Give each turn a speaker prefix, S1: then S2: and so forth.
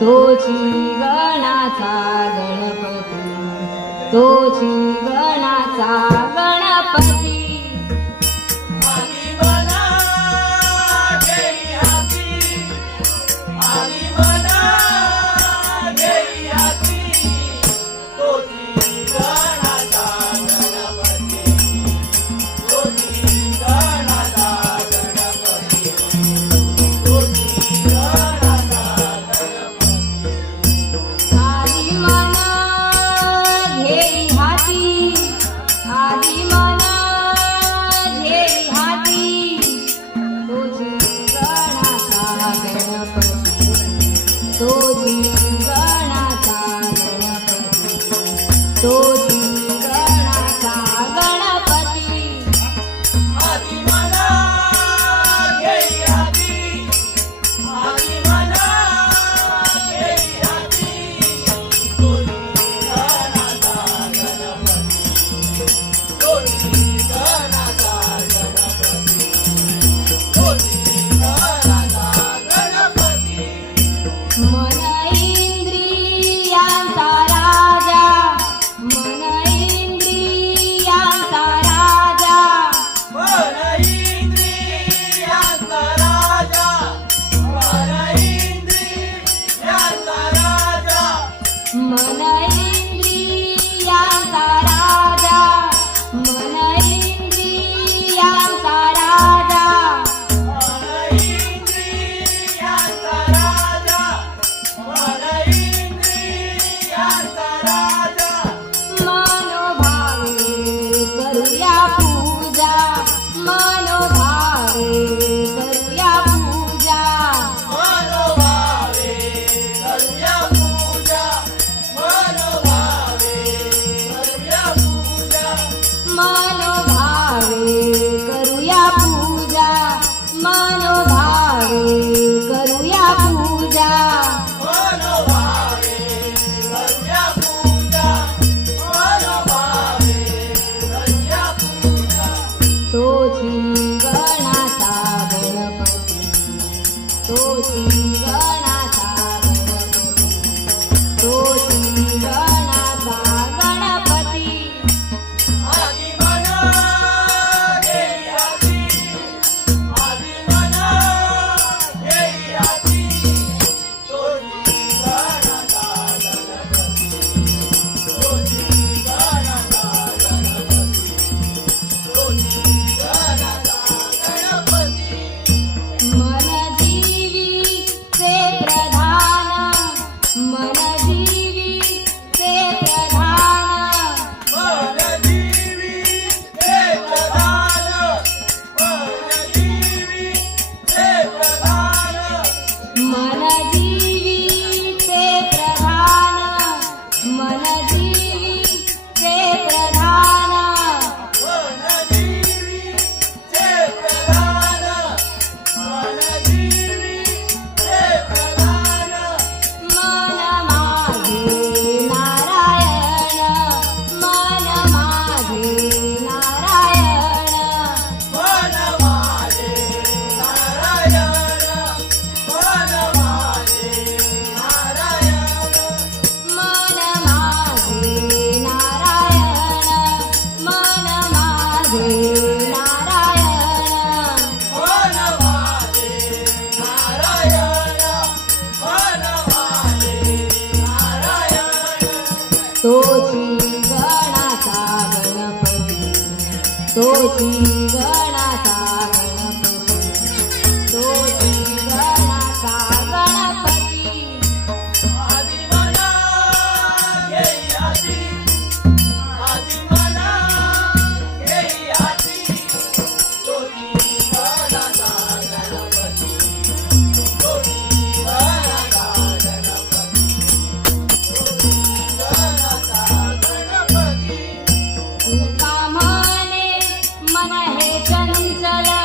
S1: तोची गणाचा Ganpati तोची गणाचा Ganpati. Mara
S2: Thank you.
S1: है चंचला